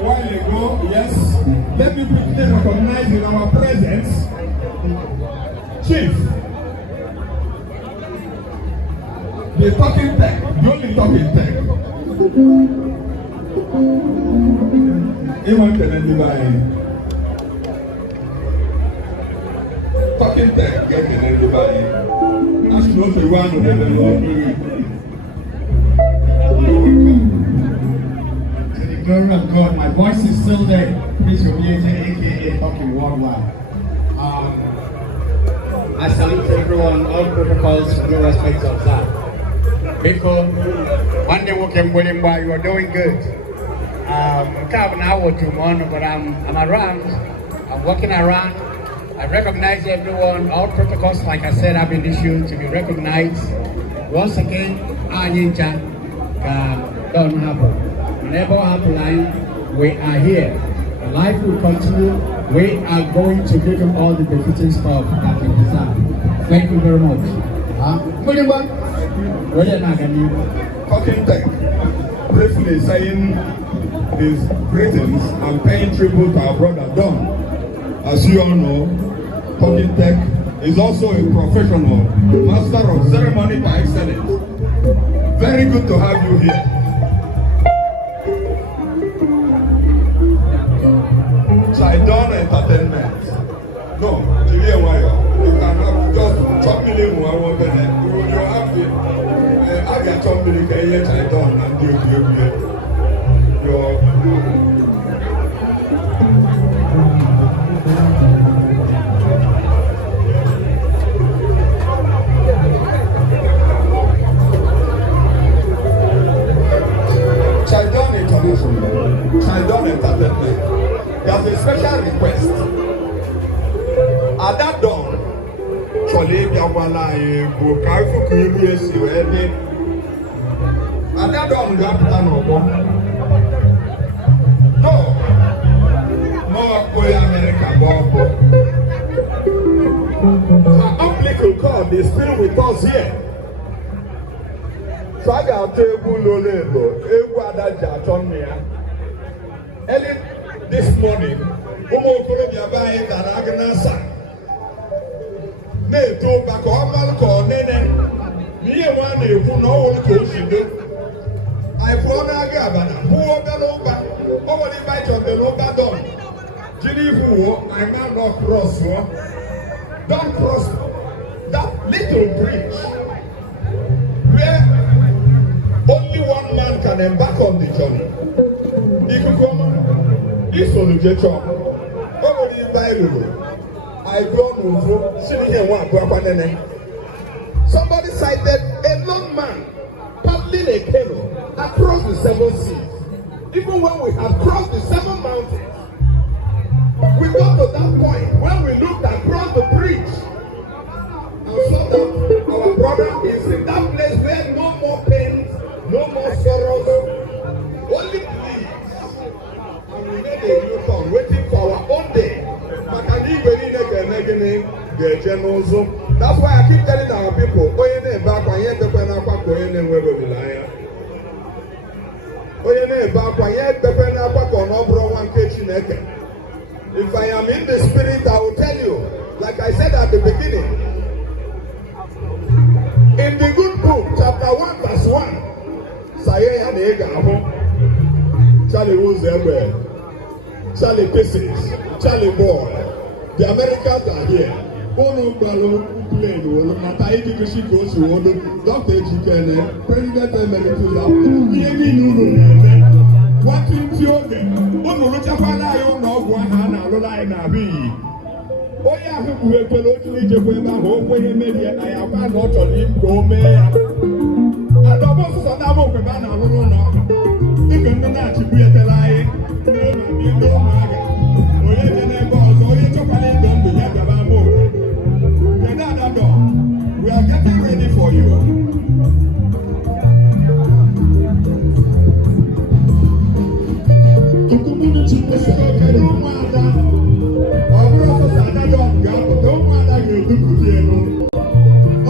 while ago, yes, let me quickly recognize in our presence, Chief, the talking tech, the only talking tech. He wanted anybody. Talking tech, getting everybody. That's not the one who never loved me. To the glory of God, my voice is still there. Please Udi LGA, aka Talking Worldwide. I salute everyone, all protocols, no respect of that. Because one day working with him, you are doing good. But I'm around, I'm walking around. I recognize everyone, all protocols, like I said, have been issued to be recognized. Once again, don't happen. Whenever happen, we are here. Life will continue. We are going to give them all the befitting stuff that they deserve. Thank you very much. Talking tech, briefly saying his greetings and paying tribute to our brother Don. As you all know, Talking Tech is also a professional master of ceremony by excellence. Very good to have you here. Don Entertainment. No, Julia Wire. You can have just chop million more. You have the I get chop million Don and do your Don Entertainment. There's a special request. At that dawn, Chole Biawala Bukai for Kuribues, you had it. At that dawn, you have to turn over. No, America, Bob. Our umbilical cord is still with us here. So I got to Bulolebo, Ewada Jatonia. Early this morning, Umo Kolobia buying that Agnasa. Ne to back on Malco, Nene. Me and one who know what to do. I brought a gabana, who are the Loba, over the bite of the Loba Don. Ginny who I'm not cross. Don't cross that little bridge where only one man can embark on the journey. He could come. This on the job. Over the Bible, I go sitting here one. Somebody cited a lone man paddling a canoe across the 7 seas. Even when we have crossed the 7 mountains, we got to that point when we looked across the bridge and saw that our brother is in that place where no more pain, no more sorrows, only peace. And we made a U-turn waiting for our own day. That's why I keep telling our people, if I am in the spirit, I will tell you, like I said at the beginning, in the good book, chapter 1, verse 1, Charlie Woods everywhere, Charlie Pieces, Charlie Boy, the Americans are here. Dr. Ejikene, President Emeritus, what in Tioga? One of the Fanayo know one hand out of line. Oh, yeah, who will tell you to win my home when you made it? I have not to leave go mayor. I don't want to know about a little knock. You can not be at the line. You know, Margaret. Or you can have balls, or you took a little bit of the bamboo. You're not at all. We are getting ready for you.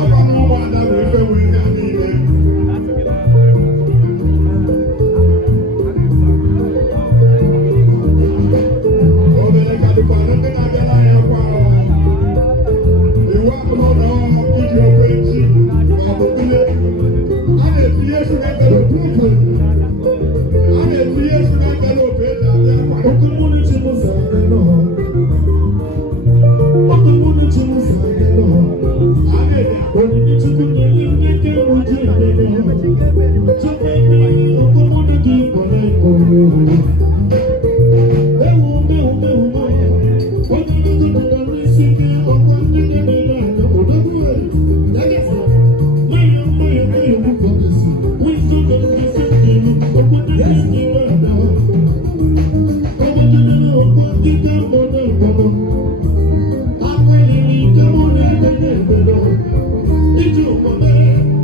Don't Did you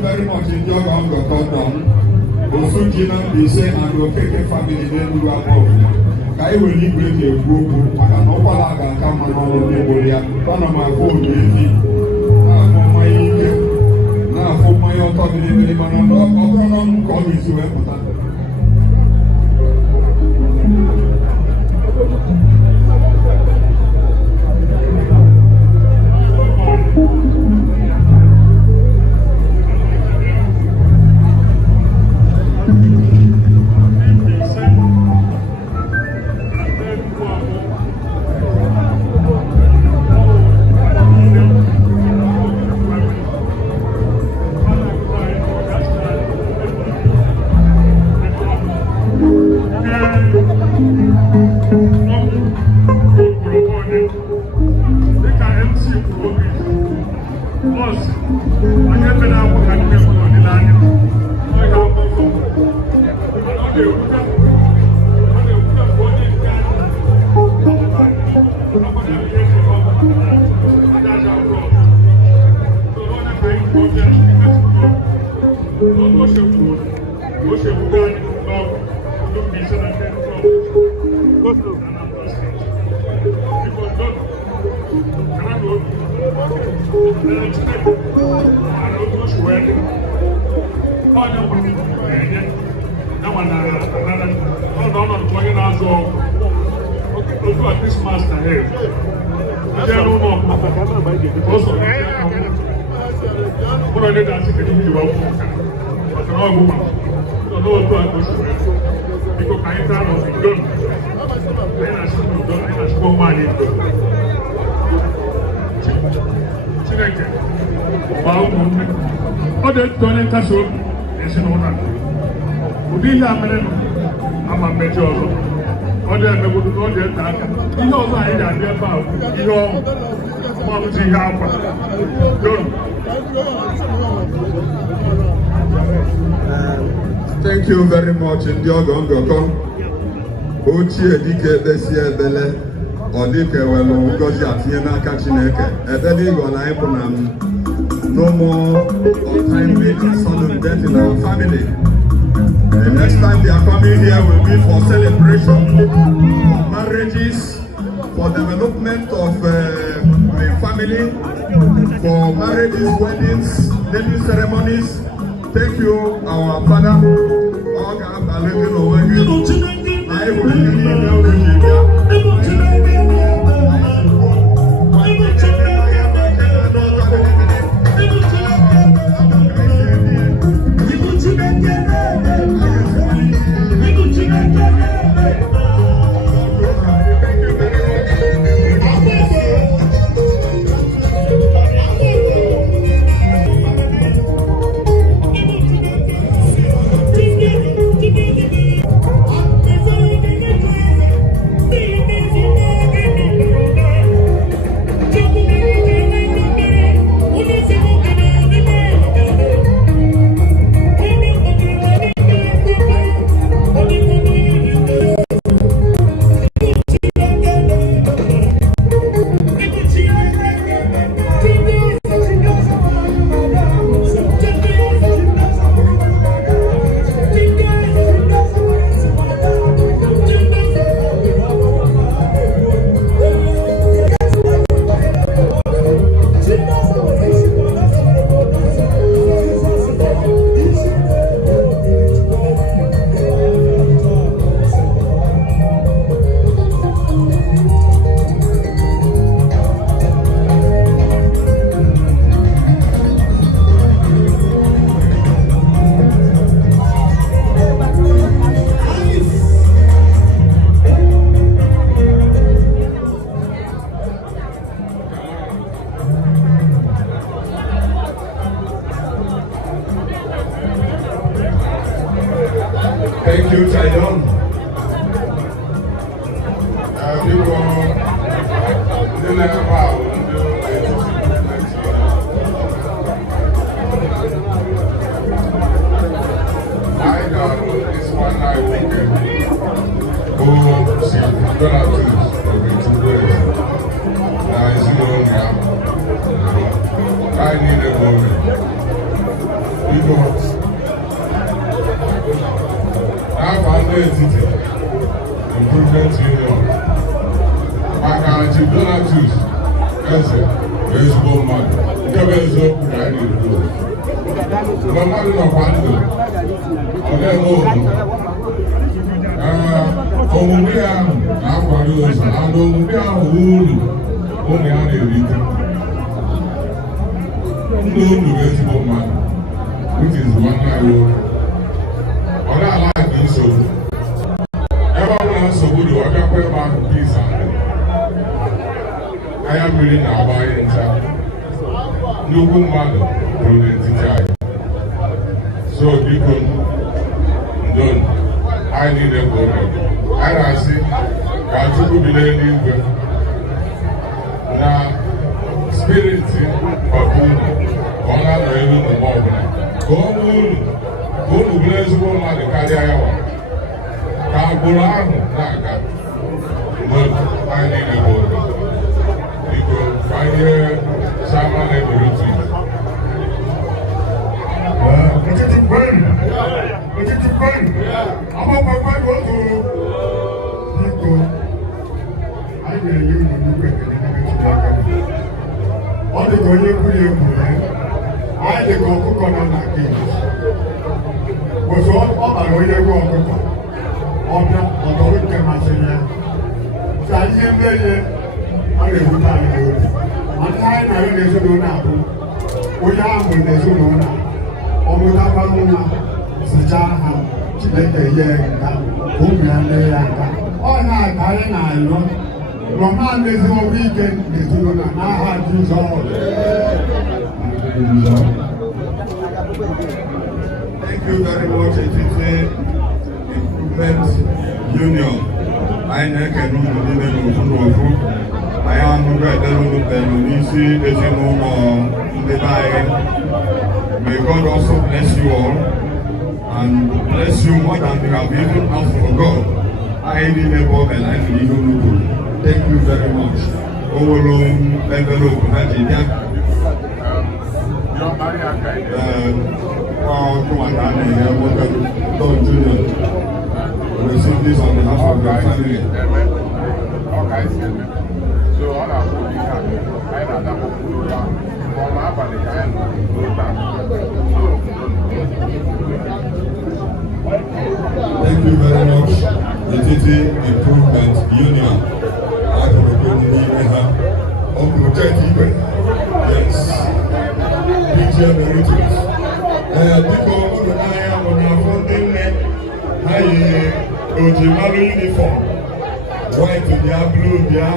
very much enjoy how the talk done. Also, Gina, they say, and your KK family, then you are both. I will leave with a group. I can offer like a camera on the neighborhood. One of my phone, now for my email. Now for my authority, I'm not coming to help. Thank you very much, Ndiogo. Ochie dike desi ebele, odike welo ngozi atinye n'aka Chineke. Ebele igbo na ibu na no more untimely and sudden death in our family. The next time they are coming here will be for celebration, for marriages, for development of a family, for marriages, weddings, naming ceremonies. Thank you, our father. Thank you, Tayon. Improvement Union. Maka Chidonatus, ezigbo mmadụ. Nke bụ eziokwu na anyị na-ekwu. Mgbe mmadụ nọkwa ndụ, ọ na-eme omume ya na-akwado ụzọ, na omume ahụ uru ụmụ ya na-erite. Ndị unu bụ ezigbo mmadụ, which is nwanne anyị nwoke. Ọ na-ala anyị nsogbu. Nsogbu dị ọbịakwa ebe ahụ pizza anya mmiri na-agba anyị ncha nnukwu mmadụ bụrụ n'etiti anyị so biko ndonu anyị niile bụ oge anyị na-asị ka Chukwu bi n'eluigwe na spiriti papa unu ka ọ na-anọ elu mgbe ọbụla ka ọ nwee unu mmadụ karịa ya wa ka agbụrụ ahụ na-aga anyị niile bụ biko ka ihe sama na-ebereti otiti kwenu agbakwakwenu otu biko anyị ga-enye unu nnukwu ekele n'ebe Chineke ọ dị ka onye kwuru egwu anyị dị ka ọkụkọ nọ na keji ụzọ ọ bara onye egwu ọkụkọ ọbịa ọdọrụ nke masịrị ya ka ihe mmehie ọ na-ewute anyị n'obi maka anyị na ya n'ezinụlọ abụ onye ahụ n'ezinụlọ ọmụtakwa nwa sichaa ha Chineke nye nka ụmụ ya lee ya nka ọ na-aka anyị na-ayọ rọma meziokwu ike n'ezinụlọ n'aha Jizọs. Thank you very much, Etiti Improvement Union. Anyị na-ekene unu niile n'ofu n'ofu. Anyị anụgo ekpere unu kpere n'isi ezinụlọ ndị be anyị. May God also bless you all and bless you more than you have even asked for God. Anyị niile bụ ọbịa na anyị ihe unu kwuru. Thank you very much. Owolo envelope na ji bịa. Don Junior, receive this on behalf of your family. Thank you very much, the Etiti Improvement Union. Yes. Emeritus. Biko unu n'anya bụ na afọ ndị nne ha yi ojimalụ uniform white bịa blue bịa